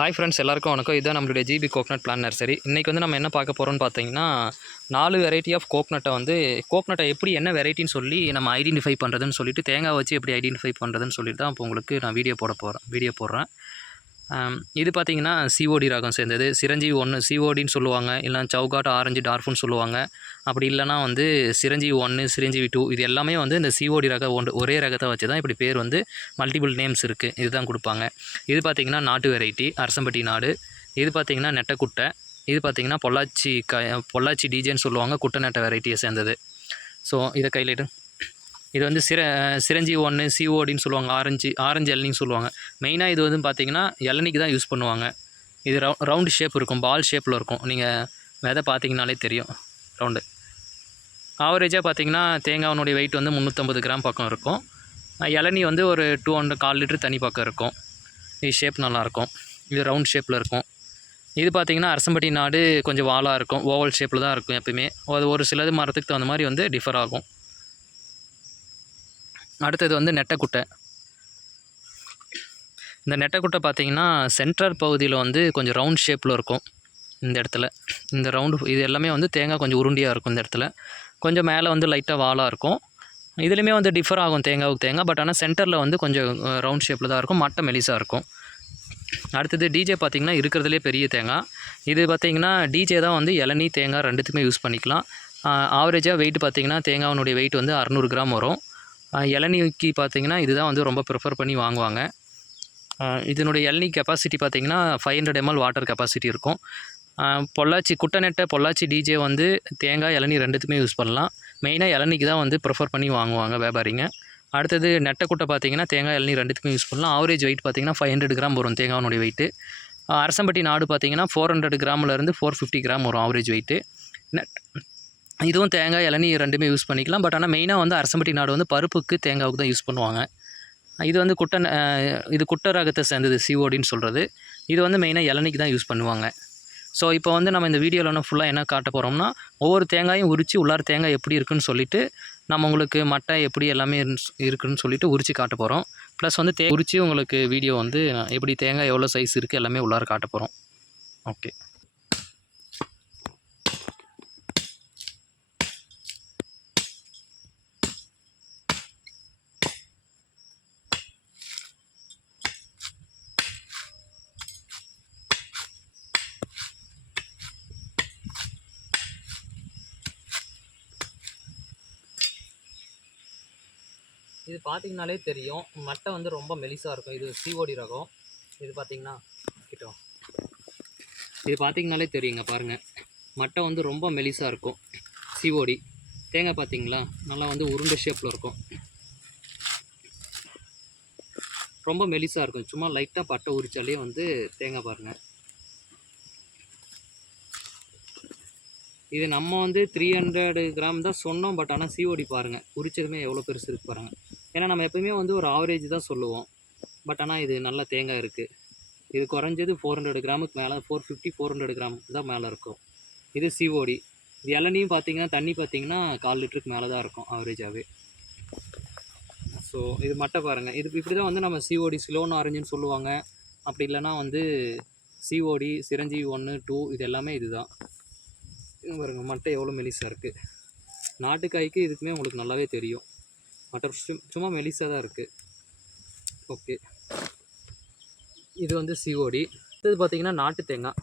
Hi friends எல்லாருக்கும் வணக்கம். இதுதான் நம்மளுடைய ஜிபி கோக்னட் பிளான் நர்சரி. இன்றைக்கி வந்து நம்ம என்ன பார்க்க போகிறோம்னு பார்த்தீங்கன்னா 4 வெரைட்டி ஆஃப் கோக்னட்டை எப்படி என்ன வெரைட்டின்னு சொல்லி நம்ம ஐடென்டிஃபை பண்ணுறதுன்னு சொல்லிட்டு தேங்காய் வச்சு எப்படி ஐடென்டிஃபை பண்ணுறதுன்னு சொல்லிட்டு தான் இப்போ உங்களுக்கு நான் வீடியோ போடுறேன். இது பார்த்தீங்கன்னா சிஓடி ரகம் சேர்ந்தது. சிரஞ்சீவி 1 சிஓடின்னு சொல்லுவாங்க, இல்லை சவுகாட் ஆரஞ்சு டார்ஃபுன்னு சொல்லுவாங்க. அப்படி இல்லைனா வந்து சிரஞ்சீவி 1 சிரஞ்சீவி 2 இது எல்லாமே வந்து இந்த சிஓடி ரகம் ஒரே ரகத்தை வச்சு தான் இப்படி பேர் வந்து மல்டிபிள் நேம்ஸ் இருக்குது, இதுதான் கொடுப்பாங்க. இது பார்த்திங்கன்னா நாட்டு வெரைட்டி அரசம்பட்டி நாடு. இது பார்த்திங்கன்னா நெட்டைக்குட்டை. இது பார்த்திங்கன்னா பொள்ளாச்சி டிஜேன்னு சொல்லுவாங்க, குட்டை நெட்டை வெரைட்டியை சேர்ந்தது. ஸோ இதை கையிலிட்டு இது வந்து சிரஞ்சீவி 1 சிஓடின்னு சொல்லுவாங்க, ஆரஞ்சு இளநின்னு சொல்லுவாங்க. மெயினாக இது வந்து பார்த்திங்கன்னா இளநிக்கு தான் யூஸ் பண்ணுவாங்க. இது ரவுண்டு ஷேப் இருக்கும், பால் ஷேப்பில் இருக்கும். நீங்கள் விதை பார்த்திங்கனாலே தெரியும் ரவுண்டு. ஆவரேஜாக பார்த்திங்கன்னா தேங்காயினுடைய வெயிட் வந்து 350 கிராம் பக்கம் இருக்கும். இளநி வந்து ஒரு 200 லிட்டர் தண்ணி பக்கம் இருக்கும். இது ஷேப் நல்லாயிருக்கும். இது ரவுண்ட் ஷேப்பில் இருக்கும். இது பார்த்திங்கன்னா அரசம்பட்டி நாடு கொஞ்சம் வாலாக இருக்கும், ஓவல் ஷேப்பில் தான் இருக்கும் எப்பயுமே. அது ஒரு சிலது மரத்துக்கு தகுந்த மாதிரி வந்து டிஃபர் ஆகும். அடுத்தது வந்து நெட்டைக்குட்டை. இந்த நெட்டைக்குட்டை பார்த்திங்கன்னா சென்ட்ரல் பகுதியில் வந்து கொஞ்சம் ரவுண்ட் ஷேப்பில் இருக்கும். இந்த இடத்துல இந்த ரவுண்டு இது எல்லாமே வந்து தேங்காய் கொஞ்சம் உருண்டியாக இருக்கும். இந்த இடத்துல கொஞ்சம் மேலே வந்து லைட்டாக வாலாக இருக்கும். இதுலேயுமே வந்து டிஃபர் ஆகும் தேங்காவுக்கு தேங்காய். பட் ஆனால் சென்டரில் வந்து கொஞ்சம் ரவுண்ட் ஷேப்பில் தான் இருக்கும், மட்டை மெலிசாக இருக்கும். அடுத்தது டிஜே பார்த்திங்கன்னா இருக்கிறதுலே பெரிய தேங்காய். இது பார்த்திங்கன்னா டிஜே தான் வந்து இளநீ தேங்காய் ரெண்டுத்துக்குமே யூஸ் பண்ணிக்கலாம். ஆவரேஜாக வெயிட் பார்த்திங்கன்னா தேங்காயினுடைய வெயிட் வந்து 600 கிராம் வரும். இளநீக்கு பார்த்திங்கன்னா இதுதான் வந்து ரொம்ப ப்ரிஃபர் பண்ணி வாங்குவாங்க. இதனுடைய இளநீ கெப்பாசிட்டி பார்த்திங்கன்னா 500 ml வாட்டர் கெப்பாசிட்டி இருக்கும். பொள்ளாச்சி டிஜே வந்து தேங்காய் இளநீ ரெண்டுத்துக்குமே யூஸ் பண்ணலாம். மெயினாக இளநிக்கு தான் வந்து ப்ரிஃபர் பண்ணி வாங்குவாங்க வியாபாரிங்க. அடுத்தது நெட்டைக்குட்டை பார்த்திங்கன்னா தேங்காய் இளநீ ரெண்டுத்துக்குமே யூஸ் பண்ணலாம். ஆவரேஜ் வெயிட் பார்த்திங்கன்னா 500 கிராம் வரும் தேங்காயினுடைய வெயிட்டு. அரசம்பட்டி நாடு பார்த்திங்கன்னா 400 கிராம்லேருந்து 450 கிராம் வரும் ஆவரேஜ் வெயிட்டு. இதுவும் தேங்காய் இளநீ ரெண்டுமே யூஸ் பண்ணிக்கலாம். பட் ஆனால் மெயினாக வந்து அரசம்பட்டி நாடு வந்து பருப்புக்கு தேங்காவுக்கு தான் யூஸ் பண்ணுவாங்க. இது வந்து குட்டை ரகத்தை சேர்ந்தது சிஓடின்னு சொல்கிறது. இது வந்து மெயினாக இளநிக்கு தான் யூஸ் பண்ணுவாங்க. ஸோ இப்போ வந்து நம்ம இந்த வீடியோவில் ஒன்று ஃபுல்லாக என்ன காட்ட போகிறோம்னா ஒவ்வொரு தேங்காயும் உரித்து உள்ளார தேங்காய் எப்படி இருக்குன்னு சொல்லிவிட்டு நம்ம உங்களுக்கு மட்டை எப்படி எல்லாமே இருக்குதுன்னு சொல்லிவிட்டு உரித்து காட்ட போகிறோம். ப்ளஸ் வந்து உரித்து உங்களுக்கு வீடியோ வந்து எப்படி தேங்காய் எவ்வளோ சைஸ் இருக்குது எல்லாமே உள்ளார காட்ட போகிறோம். ஓகே. இது பார்த்திங்கனாலே தெரியும், மட்டை வந்து ரொம்ப மெலிசாக இருக்கும். இது சிஓடி ரகம். இது பார்த்திங்கன்னா இது பார்த்திங்கனாலே தெரியுங்க, பாருங்கள். மட்டை வந்து ரொம்ப மெலிசாக இருக்கும் சிஓடி. தேங்காய் பார்த்திங்களா நல்லா வந்து உருண்டை ஷேப்பில் இருக்கும், ரொம்ப மெலிசாக இருக்கும். சும்மா லைட்டாக பட்டை உரிச்சாலே வந்து தேங்காய் பாருங்கள். இது நம்ம வந்து 300 கிராம் தான் சொன்னோம். பட் ஆனால் சிஓடி பாருங்கள் உரிச்சதுமே எவ்வளோ பெருசு இருக்குது பாருங்கள். ஏன்னா நம்ம எப்போயுமே வந்து ஒரு ஆவரேஜ் தான் சொல்லுவோம். பட் ஆனால் இது நல்ல தேங்காய் இருக்குது. இது குறைஞ்சது 400 கிராமுக்கு மேலே, 450-400 கிராமுக்கு தான் மேலே இருக்கும். இது சிஓடி. இது இளநியும் பார்த்திங்கன்னா தண்ணி பார்த்திங்கன்னா 1/4 லிட்டருக்கு மேலே தான் இருக்கும் ஆவரேஜாகவே. ஸோ இது மட்டை பாருங்கள். இது இப்படி தான் வந்து நம்ம சிஓடி சிலோன் ஆரஞ்சுன்னு சொல்லுவாங்க. அப்படி இல்லைனா வந்து சிஓடி சிரஞ்சீவி 1 2 இது எல்லாமே இது தான். பாருங்கள் மட்டை எவ்வளோ மெலிசாக இருக்குது. நாட்டுக்காய்க்கு இதுக்குமே உங்களுக்கு நல்லாவே தெரியும், மட்டை சும்மா மெலிசாக தான் இருக்குது. ஓகே. இது வந்து சிஓடி. இது பார்த்திங்கன்னா நாட்டு தேங்காய்.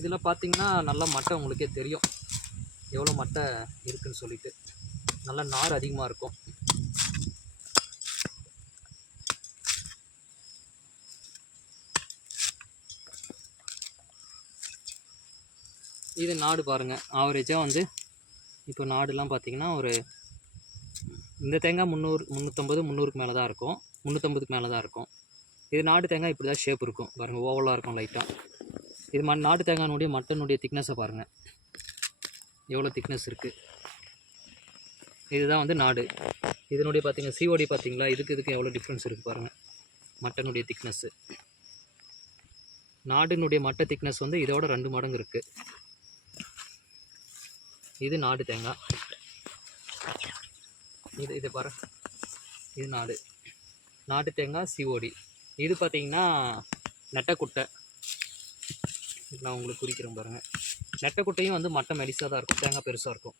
இதில் பார்த்திங்கன்னா நல்லா மட்டை உங்களுக்கே தெரியும் எவ்வளோ மட்டை இருக்குதுன்னு சொல்லிட்டு. நல்லா நார் அதிகமாக இருக்கும். இது நாடு பாருங்கள். ஆவரேஜாக வந்து இப்போ நாடுலாம் பார்த்திங்கன்னா ஒரு இந்த தேங்காய் 350-300க்கு மேலே தான் இருக்கும், 350க்கு மேலே தான் இருக்கும். இது நாட்டு தேங்காய் இப்படி தான் ஷேப் இருக்கும் பாருங்கள், ஓவலாக இருக்கும் லைட்டாக. இது நாட்டு தேங்காயினுடைய மட்டனுடைய திக்னஸை பாருங்கள் எவ்வளோ திக்னஸ் இருக்குது. இதுதான் வந்து நாடு. இதனுடைய பார்த்திங்கன்னா சிஓடி பார்த்திங்களா, இதுக்கு எவ்வளோ டிஃப்ரென்ஸ் இருக்குது பாருங்கள். மட்டனுடைய திக்னஸ்ஸு, நாடுனுடைய மட்டை திக்னஸ் வந்து இதோட 2 மடங்கு இருக்குது. இது நாடு தேங்காய். இது பாரு, இது நாட்டு தேங்காய் சிஓடி. இது பார்த்திங்கன்னா நெட்டைக்குட்டை. நான் உங்களுக்கு குறிக்கிறேன் பாருங்கள். நெட்டைக்குட்டையும் வந்து மட்டை மெலிசாக தான் இருக்கும், தேங்காய் பெருசாக இருக்கும்.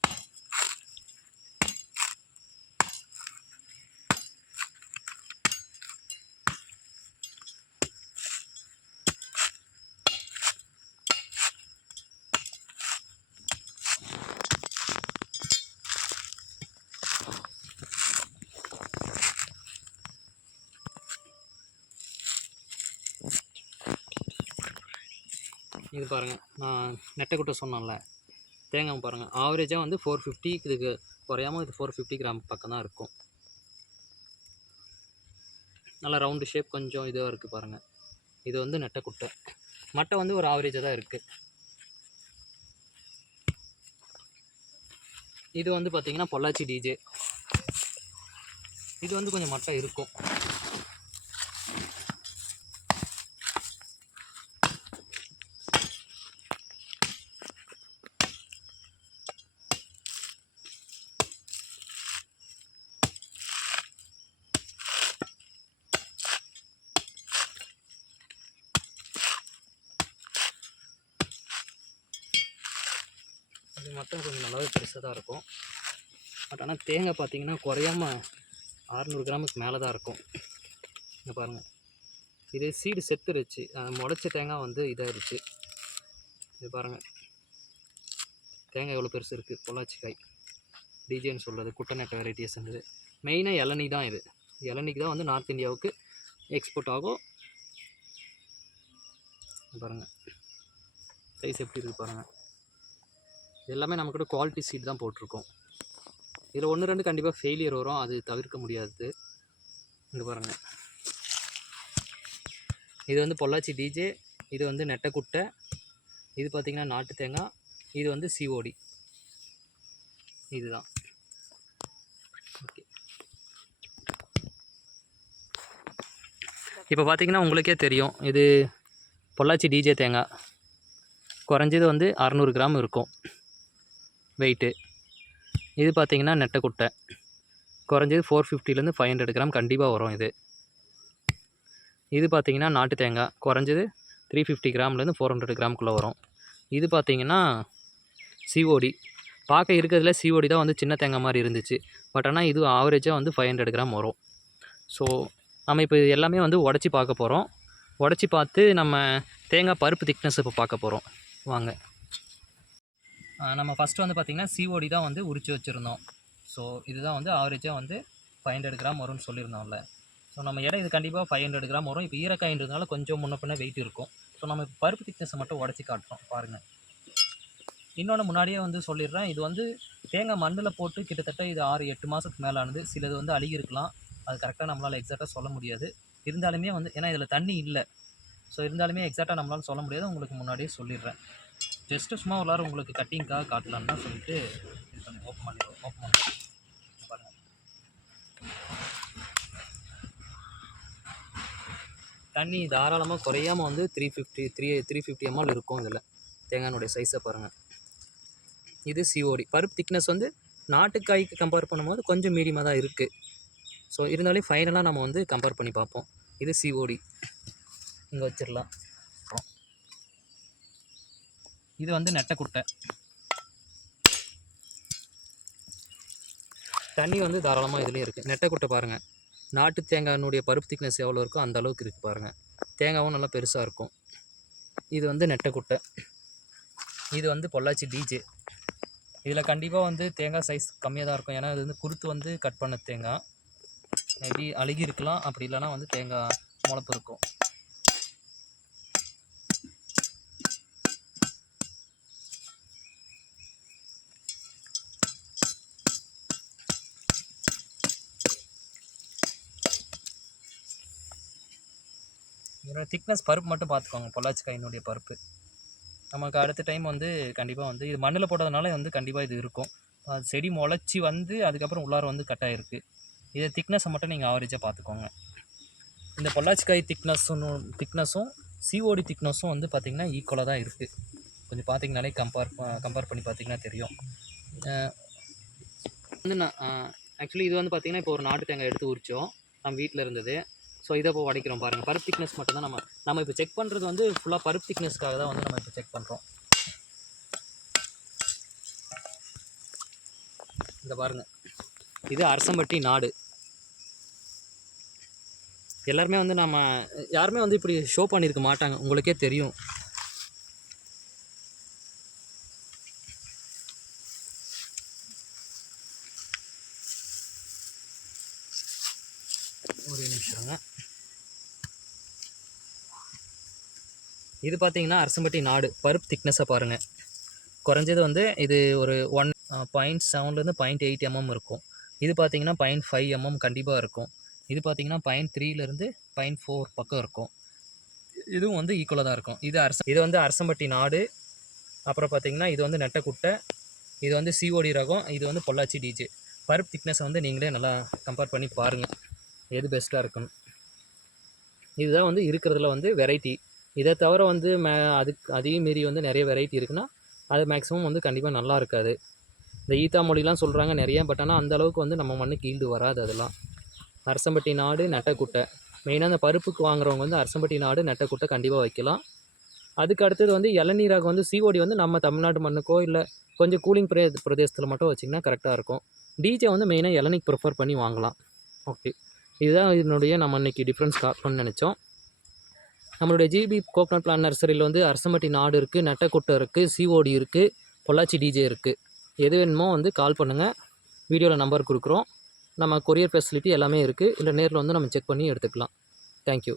இது பாருங்கள், நான் நெட்டைக்குட்டை சொன்னேன்ல, தேங்காய் பாருங்கள் ஆவரேஜாக வந்து 450, இதுக்கு குறையாமல் இது 450 கிராம் பக்கம் தான் இருக்கும். நல்லா ரவுண்டு ஷேப் கொஞ்சம் இதாக இருக்குது பாருங்கள். இது வந்து நெட்டைக்குட்டை. மட்டை வந்து ஒரு ஆவரேஜாக தான் இருக்குது. இது வந்து பார்த்திங்கன்னா பொள்ளாச்சி டிஜே. இது வந்து கொஞ்சம் மட்டை இருக்கும். இது மட்டும் கொஞ்சம் நல்லாவே பெருசாக தான் இருக்கும். பட் ஆனால் தேங்காய் பார்த்திங்கன்னா குறையாமல் 600 கிராமுக்கு மேலே தான் இருக்கும். இங்கே பாருங்கள், இது சீடு செத்துருச்சு, முளைச்ச தேங்காய் வந்து இதாகிடுச்சு. இது பாருங்கள், தேங்காய் எவ்வளோ பெருசு இருக்குது. பொள்ளாச்சி காய் டிஜேன்னு சொல்கிறது குட்டை நெட்டை வெரைட்டிஸ் இருந்தது. மெயினாக இளநீ தான். இது இளநீக்கு தான் வந்து நார்த் இந்தியாவுக்கு எக்ஸ்போர்ட் ஆகும். பாருங்கள் சைஸ் எப்படி இருக்குது பாருங்கள். எல்லாமே நம்மக்கிட்ட குவாலிட்டி சீட் தான் போட்டிருக்கோம். இதில் 1-2 கண்டிப்பாக ஃபெயிலியர் வரும், அது தவிர்க்க முடியாது. இங்கே பாருங்கள், இது வந்து பொள்ளாச்சி டிஜே, இது வந்து நெட்டைக்குட்டை, இது பார்த்திங்கன்னா நாட்டு தேங்காய், இது வந்து சிஓடி. இதுதான். ஓகே, இப்போ பார்த்திங்கன்னா உங்களுக்கே தெரியும், இது பொள்ளாச்சி டிஜே தேங்காய். குறைஞ்சது வந்து 600 கிராம் இருக்கும் வெயிட்டு. இது பார்த்திங்கன்னா நெட்டைக்குட்டை, குறைஞ்சது 450லேருந்து 500 கிராம் கண்டிப்பாக வரும். இது பார்த்திங்கன்னா நாட்டு தேங்காய், குறைஞ்சது 350 கிராம்லேருந்து 400 கிராமுக்குள்ளே வரும். இது பார்த்திங்கன்னா சிஓடி. பார்க்க இருக்கிறதுல சிஓடி தான் வந்து சின்ன தேங்காய் மாதிரி இருந்துச்சு. பட் ஆனால் இது ஆவரேஜாக வந்து 500 கிராம் வரும். ஸோ நம்ம இப்போ எல்லாமே வந்து உடச்சி பார்க்க போகிறோம். உடச்சி பார்த்து நம்ம தேங்காய் பருப்பு திக்னஸ் இப்போ பார்க்க போகிறோம். வாங்க. நம்ம ஃபஸ்ட்டு வந்து பார்த்திங்கன்னா சிஓடி தான் வந்து உரித்து வச்சுருந்தோம். ஸோ இதுதான் வந்து ஆவரேஜாக வந்து 500 கிராம் வரும்னு சொல்லியிருந்தோம்ல. ஸோ நம்ம எடை இது கண்டிப்பாக 500 கிராம் வரும். இப்போ ஈரக்காயின்றதுனால கொஞ்சம் முன்ன பின்ன வெயிட் இருக்கும். ஸோ நம்ம இப்போ பருப்பு திக்னஸை மட்டும் உடச்சி காட்டுறோம் பாருங்கள். இன்னொன்று முன்னாடியே வந்து சொல்லிடுறேன், இது வந்து தேங்காய் மண்ணில் போட்டு கிட்டத்தட்ட இது 6-8 மாதத்துக்கு மேலே ஆனது. சிலது வந்து அழுகி இருக்கலாம், அது கரெக்டாக நம்மளால் எக்ஸாக்டாக சொல்ல முடியாது. இருந்தாலுமே வந்து ஏன்னா இதில் தண்ணி இல்லை, ஸோ இருந்தாலுமே எக்ஸாக்டாக நம்மளால் சொல்ல முடியாது. உங்களுக்கு முன்னாடியே சொல்லிடுறேன். ஜஸ்ட்டு சும்மா ஒரு உங்களுக்கு கட்டிங்காக காட்டலான்னு தான் சொல்லிட்டு இது பண்ணி ஓப்பன் பண்ணுறோம். பாருங்கள், தண்ணி தாராளமாக குறையாமல் வந்து 350 ml இருக்கும். இதில் தேங்காயினுடைய சைஸை பாருங்கள். இது சிஓடி. பருப்பு திக்னஸ் வந்து நாட்டுக்காய்க்கு கம்பேர் பண்ணும்போது கொஞ்சம் மீடியமாக தான் இருக்குது. ஸோ இருந்தாலும் ஃபைனலாக நம்ம வந்து கம்பேர் பண்ணி பார்ப்போம். இது சிஓடி இங்கே வச்சிடலாம். இது வந்து நெட்டைக்குட்டை. தண்ணி வந்து தாராளமாக இதுலேயும் இருக்குது. நெட்டைக்குட்டை பாருங்கள், நாட்டு தேங்காயினுடைய பருப்பு திக்னஸ் எவ்வளோ இருக்கோ அந்த அளவுக்கு இருக்குது பாருங்கள். தேங்காயும் நல்லா பெருசாக இருக்கும். இது வந்து நெட்டைக்குட்டை. இது வந்து பொள்ளாச்சி டிஜே. இதில் கண்டிப்பாக வந்து தேங்காய் சைஸ் கம்மியாக தான் இருக்கும். ஏன்னா இது வந்து குருத்து வந்து கட் பண்ண தேங்காய். மேபி அழுகி இருக்கலாம், அப்படி இல்லைனா வந்து தேங்காய் முளைப்பு இருக்கும். இதோட திக்னஸ் பருப்பு மட்டும் பார்த்துக்கோங்க. பொள்ளாச்சி காயினுடைய பருப்பு நமக்கு அடுத்த டைம் வந்து கண்டிப்பாக வந்து இது மண்ணில் போட்டதுனால வந்து கண்டிப்பாக இது இருக்கும். செடி முளைச்சி வந்து அதுக்கப்புறம் உள்ளார வந்து கட் ஆகிருக்கு. இதை திக்னஸை மட்டும் நீங்கள் ஆவரேஜாக பார்த்துக்கோங்க. இந்த பொள்ளாச்சி காய் திக்னஸும் சிஓடி திக்னஸும் வந்து பார்த்திங்கன்னா ஈக்குவலாக தான் இருக்குது. கொஞ்சம் பார்த்திங்கனாலே கம்பேர் பண்ணி பார்த்திங்கன்னா தெரியும். வந்து நான் ஆக்சுவலி இது வந்து பார்த்திங்கன்னா இப்போ ஒரு நாட்டு தேங்காய் எடுத்து உரித்தோம் நம்ம வீட்டில் இருந்தது. ஸோ இதை இப்போ உடைக்கிறோம் பாருங்கள். பருப்பு திக்னஸ் மட்டும் தான் நம்ம இப்போ செக் பண்ணுறது வந்து ஃபுல்லாக பருப்பு திக்னஸ்க்காக தான் வந்து நம்ம இப்போ செக் பண்ணுறோம். இந்த பாருங்கள், இது அரசம்பட்டி நாடு. எல்லாருமே வந்து யாருமே வந்து இப்படி ஷோ பண்ணியிருக்க மாட்டாங்க, உங்களுக்கே தெரியும். ஒரு நிமிஷங்க. இது பார்த்தீங்கன்னா அரசம்பட்டி நாடு பருப்பு திக்னஸை பாருங்கள். குறைஞ்சது வந்து இது ஒரு 1.7லேருந்து 0.8 mm இருக்கும். இது பார்த்தீங்கன்னா 0.5 mm கண்டிப்பாக இருக்கும். இது பார்த்தீங்கன்னா 0.3லேருந்து 0.4 பக்கம் இருக்கும். இதுவும் வந்து ஈக்குவலாக தான் இருக்கும். இது வந்து அரசம்பட்டி நாடு. அப்புறம் பார்த்தீங்கன்னா இது வந்து நெட்டக்குட்டை. இது வந்து சிஓடி ரகம். இது வந்து பொள்ளாச்சி டிஜே. பருப்பு திக்னஸை வந்து நீங்களே நல்லா கம்பேர் பண்ணி பாருங்கள், எது பெஸ்ட்டாக இருக்குன்னு. இதுதான் வந்து இருக்கிறதுல வந்து வெரைட்டி. இதை தவிர வந்து அதையும் மீறி வந்து நிறைய வெரைட்டி இருக்குன்னா அது மேக்ஸிமம் வந்து கண்டிப்பாக நல்லா இருக்காது. இந்த ஈத்தா மொழிலாம் சொல்கிறாங்க நிறைய, பட் ஆனால் அந்தளவுக்கு வந்து நம்ம மண்ணுக்கு ஈல்டு வராது. அதெல்லாம் அரசம்பட்டி நாடு நெட்டக்குட்டை மெயினாக அந்த பருப்புக்கு வாங்குறவங்க வந்து அரசம்பட்டி நாடு நெட்டக்குட்டை கண்டிப்பாக வைக்கலாம். அதுக்கு அடுத்தது வந்து இளநீராக வந்து சிஓடி வந்து நம்ம தமிழ்நாட்டு மண்ணுக்கோ இல்லை கொஞ்சம் கூலிங் பிரதேசத்தில் மட்டும் வச்சிங்கன்னா கரெக்டாக இருக்கும். டிஜே வந்து மெயினாக இளநீக்கு ப்ரிஃபர் பண்ணி வாங்கலாம். ஓகே, இதுதான் இதனுடைய நம்ம இன்றைக்கி டிஃப்ரென்ஸ் காட்டணும்னு நினச்சோம். நம்மளுடைய ஜிபி கோகனட் பிளான் நர்சரியில் வந்து அரசம்பட்டி நாடு இருக்குது, நெட்டக்குட்டை இருக்குது, சிஓடி இருக்குது, பொள்ளாச்சி டிஜே இருக்குது. எது வேணுமோ வந்து கால் பண்ணுங்கள். வீடியோவில் நம்பர் கொடுக்குறோம். நம்ம கொரியர் ஃபெசிலிட்டி எல்லாமே இருக்குது. இல்லை நேரில் வந்து நம்ம செக் பண்ணி எடுத்துக்கலாம். தேங்க்யூ.